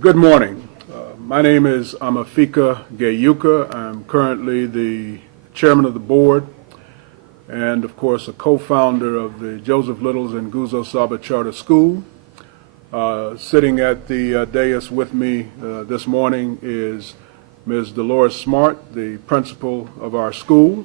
Good morning. My name is Amefika Geuka. I'm currently the chairman of the board and, of course, a co-founder of the Joseph Littles-Nguzo Saba Charter School. Sitting at the dais with me this morning is Ms. Dolores Smart, the principal of our school.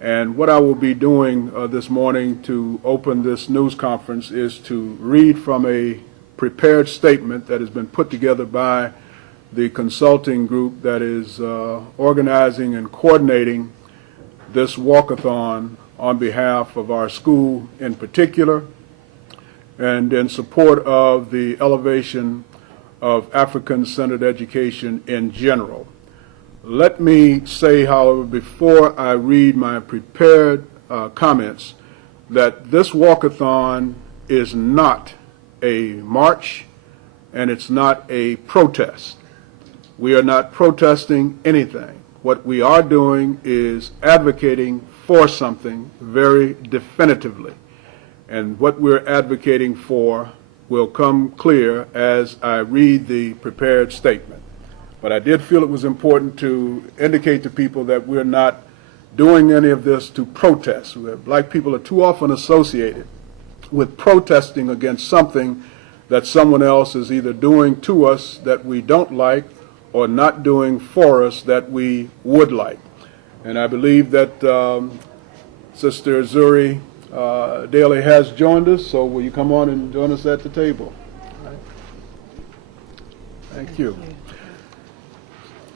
And what I will be doing this morning to open this news conference is to read from a prepared statement that has been put together by the consulting group that is organizing and coordinating this walkathon on behalf of our school in particular and in support of the elevation of African-centered education in general. Let me say, however, before I read my prepared comments, that this walkathon is not a march and it's not a protest. We are not protesting anything. What we are doing is advocating for something very definitively. And what we're advocating for will come clear as I read the prepared statement. But I did feel it was important to indicate to people that we're not doing any of this to protest. Black people are too often associated with protesting against something that someone else is either doing to us that we don't like or not doing for us that we would like. And I believe that Sister Zuri Daly has joined us, so will you come on and join us at the table? Right. Thank you.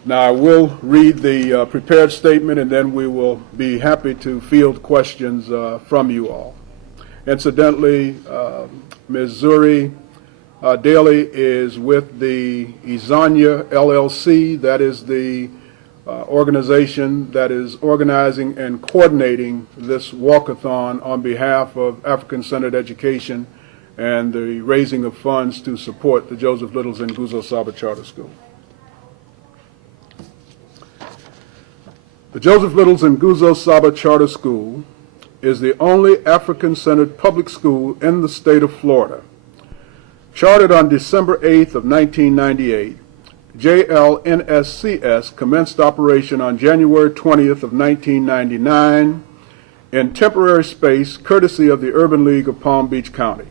Now I will read the prepared statement and then we will be happy to field questions from you all. Incidentally, Ms. Zuri Daly is with the Izania LLC. That is the organization that is organizing and coordinating this walkathon on behalf of African-centered education and the raising of funds to support the Joseph Littles-Nguzo Saba Charter School. The Joseph Littles-Nguzo Saba Charter School is the only African-centered public school in the state of Florida. Chartered on December 8th of 1998, JLNSCS commenced operation on January 20th of 1999 in temporary space courtesy of the Urban League of Palm Beach County.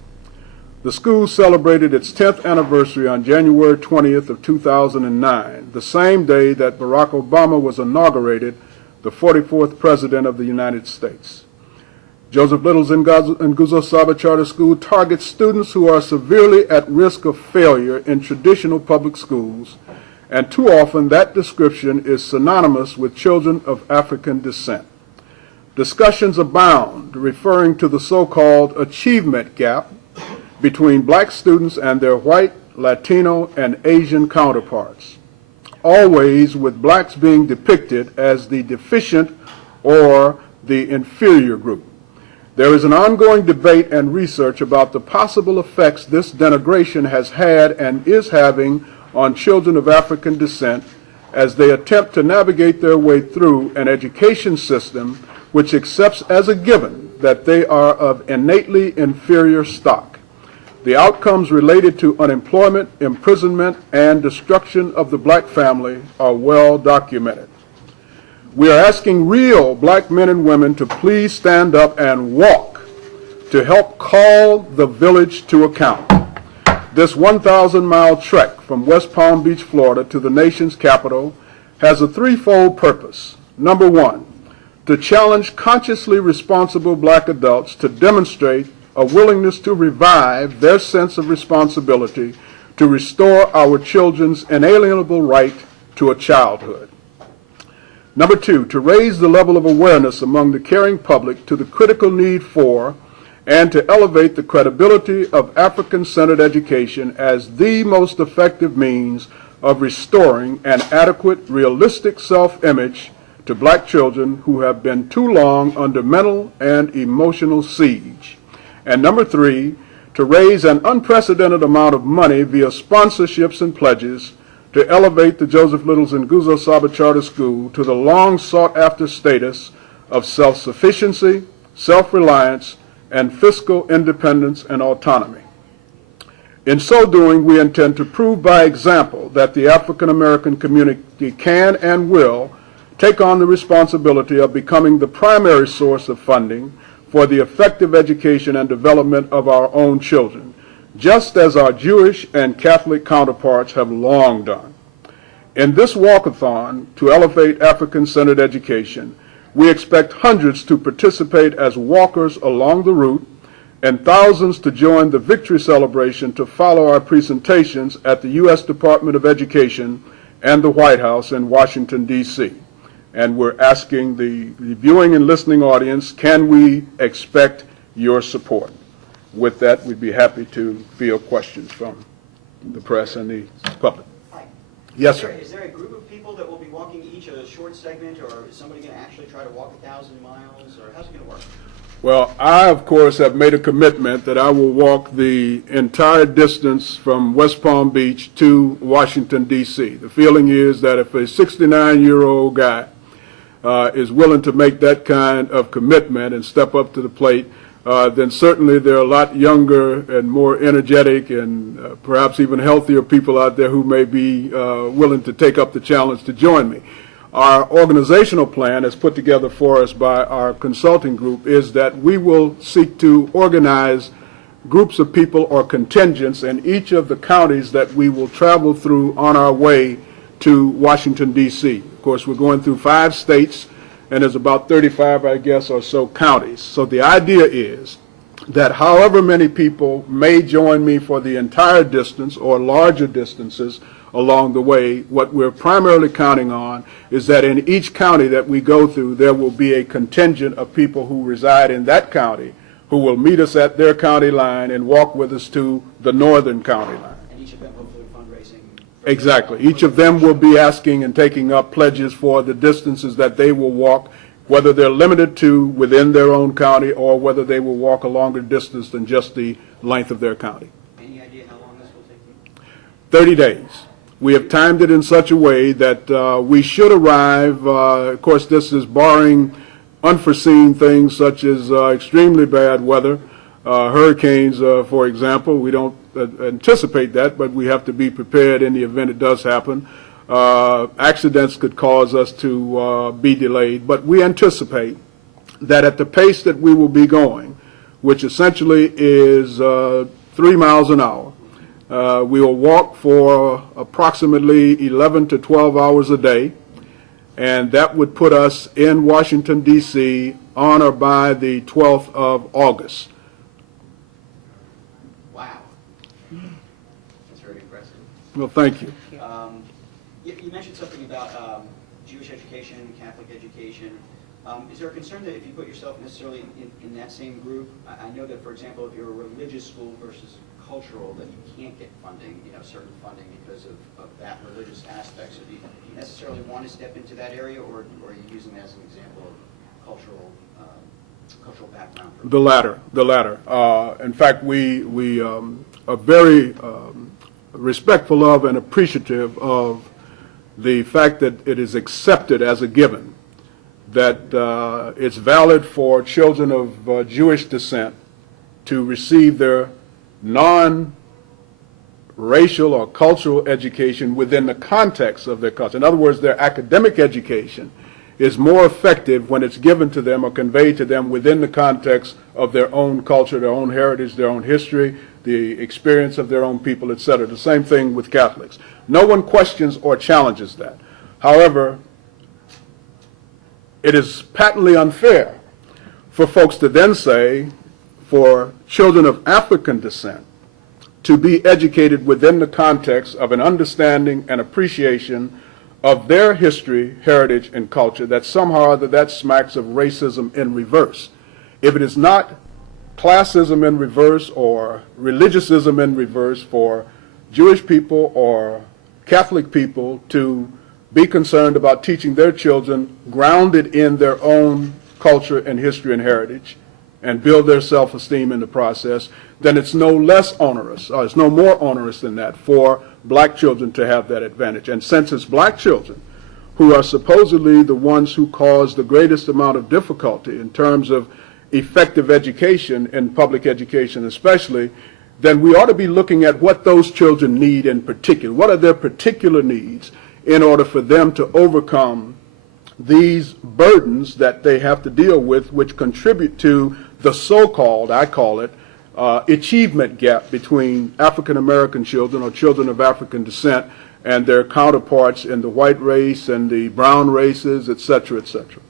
The school celebrated its 10th anniversary on January 20th of 2009, the same day that Barack Obama was inaugurated the 44th President of the United States. Joseph Littles-Nguzo Saba Charter School targets students who are severely at risk of failure in traditional public schools, and too often that description is synonymous with children of African descent. Discussions abound referring to the so-called achievement gap between black students and their white, Latino, and Asian counterparts, always with blacks being depicted as the deficient or the inferior group. There is an ongoing debate and research about the possible effects this denigration has had and is having on children of African descent as they attempt to navigate their way through an education system which accepts as a given that they are of innately inferior stock. The outcomes related to unemployment, imprisonment, and destruction of the black family are well documented. We are asking real black men and women to please stand up and walk to help call the village to account. This 1,000-mile trek from West Palm Beach, Florida to the nation's capital has a threefold purpose. Number one, to challenge consciously responsible black adults to demonstrate a willingness to revive their sense of responsibility to restore our children's inalienable right to a childhood. Number two, to raise the level of awareness among the caring public to the critical need for and to elevate the credibility of African-centered education as the most effective means of restoring an adequate, realistic self-image to black children who have been too long under mental and emotional siege. And number three, to raise an unprecedented amount of money via sponsorships and pledges to elevate the Joseph Littles-Nguzo Saba Charter School to the long sought-after status of self-sufficiency, self-reliance, and fiscal independence and autonomy. In so doing, we intend to prove by example that the African American community can and will take on the responsibility of becoming the primary source of funding for the effective education and development of our own children, just as our Jewish and Catholic counterparts have long done. In this walkathon to elevate African-centered education, we expect hundreds to participate as walkers along the route and thousands to join the victory celebration to follow our presentations at the U.S. Department of Education and the White House in Washington, D.C. And we're asking the viewing and listening audience, can we expect your support? With that, we'd be happy to field questions from the press and the public. Hi. Yes, sir. Is there a group of people that will be walking each a short segment, or is somebody going to actually try to walk 1,000 miles, or how's it going to work? Well, I, of course, have made a commitment that I will walk the entire distance from West Palm Beach to Washington, D.C. The feeling is that if a 69-year-old guy is willing to make that kind of commitment and step up to the plate, then certainly there are a lot younger and more energetic and perhaps even healthier people out there who may be willing to take up the challenge to join me. Our organizational plan, as put together for us by our consulting group, is that we will seek to organize groups of people or contingents in each of the counties that we will travel through on our way to Washington, D.C. Of course, we're going through 5 states, and there's about 35, I guess, or so counties. So the idea is that however many people may join me for the entire distance or larger distances along the way, what we're primarily counting on is that in each county that we go through, there will be a contingent of people who reside in that county who will meet us at their county line and walk with us to the northern county line. And each of them hopefully fundraising. Exactly. Each of them will be asking and taking up pledges for the distances that they will walk, whether they're limited to within their own county or whether they will walk a longer distance than just the length of their county. Any idea how long this will take you? 30 days. We have timed it in such a way that we should arrive, of course this is barring unforeseen things such as extremely bad weather, hurricanes for example. We don't anticipate that, but we have to be prepared in the event it does happen. Accidents could cause us to be delayed, but we anticipate that at the pace that we will be going, which essentially is 3 miles an hour, we will walk for approximately 11 to 12 hours a day, and that would put us in Washington, D.C. on or by the 12th of August. Wow. That's very impressive. Well, thank you. You mentioned something about Jewish education, Catholic education. Is there a concern that if you put yourself necessarily in that same group? I know that, for example, if you're a religious school versus cultural, that you can't get funding, certain funding because of that religious aspect. So do you necessarily want to step into that area, or are you using that as an example of cultural background? The latter. The latter. In fact, we are very respectful of and appreciative of the fact that it is accepted as a given that it's valid for children of Jewish descent to receive their non-racial or cultural education within the context of their culture. In other words, their academic education is more effective when it's given to them or conveyed to them within the context of their own culture, their own heritage, their own history, the experience of their own people, etc. The same thing with Catholics. No one questions or challenges that. However, it is patently unfair for folks to then say, for children of African descent to be educated within the context of an understanding and appreciation of their history, heritage, and culture, that somehow that smacks of racism in reverse. If it is not classism in reverse or religious-ism in reverse for Jewish people or Catholic people to be concerned about teaching their children grounded in their own culture and history and heritage, and build their self-esteem in the process, then it's no less onerous, or it's no more onerous than that for black children to have that advantage. And since it's black children who are supposedly the ones who cause the greatest amount of difficulty in terms of effective education, in public education especially, then we ought to be looking at what those children need in particular. What are their particular needs in order for them to overcome these burdens that they have to deal with, which contribute to the so-called, I call it, achievement gap between African American children or children of African descent and their counterparts in the white race and the brown races, et cetera, et cetera.